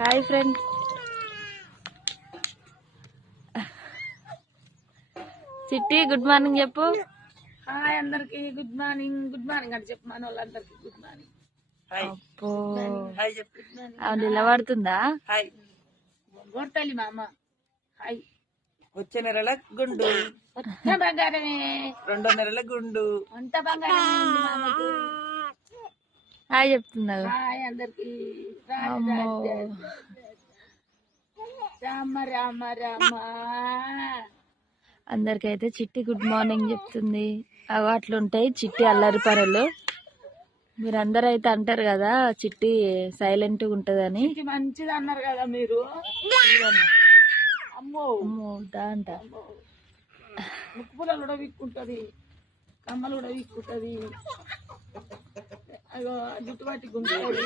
Hi friends, చిట్టి good morning చెప్పు. Hi అందరికి గుడ్ మార్నింగ్. గుడ్ మార్నింగ్ అని చెప్పు మన వాళ్ళందరికి గుడ్ మార్నింగ్. అప్పో హాయ్ చెప్పు. అవును నిలబడుతుందా? హాయ్ గొట్టలి మా అమ్మ. హాయ్ వచ్చే నెలల గుండు, వచ్చే బంగారమే, 2 నెలల గుండు. అంత బంగారమే ఉంది మా అమ్మకు. హాయ్ చెప్తున్నావు. హాయ్ అందరికి. అమ్మో రామ రామ రామ. అందరికైతే చిట్టి గుడ్ మార్నింగ్ చెప్తుంది. అవి అట్లుంటాయి చిట్టి అల్లరి పనులు. మీరందరూ అయితే అంటారు కదా చిట్టి సైలెంట్గా ఉంటుందని. ఇది మంచిది అన్నారు కదా మీరు. అమ్మో అమ్మో అంట. ముక్కు పుల్లలు కూడా విక్కుంటది, కమ్మలు కూడా విక్కుంటది, అగో జుట్టు పట్టి గుంజుతుంది.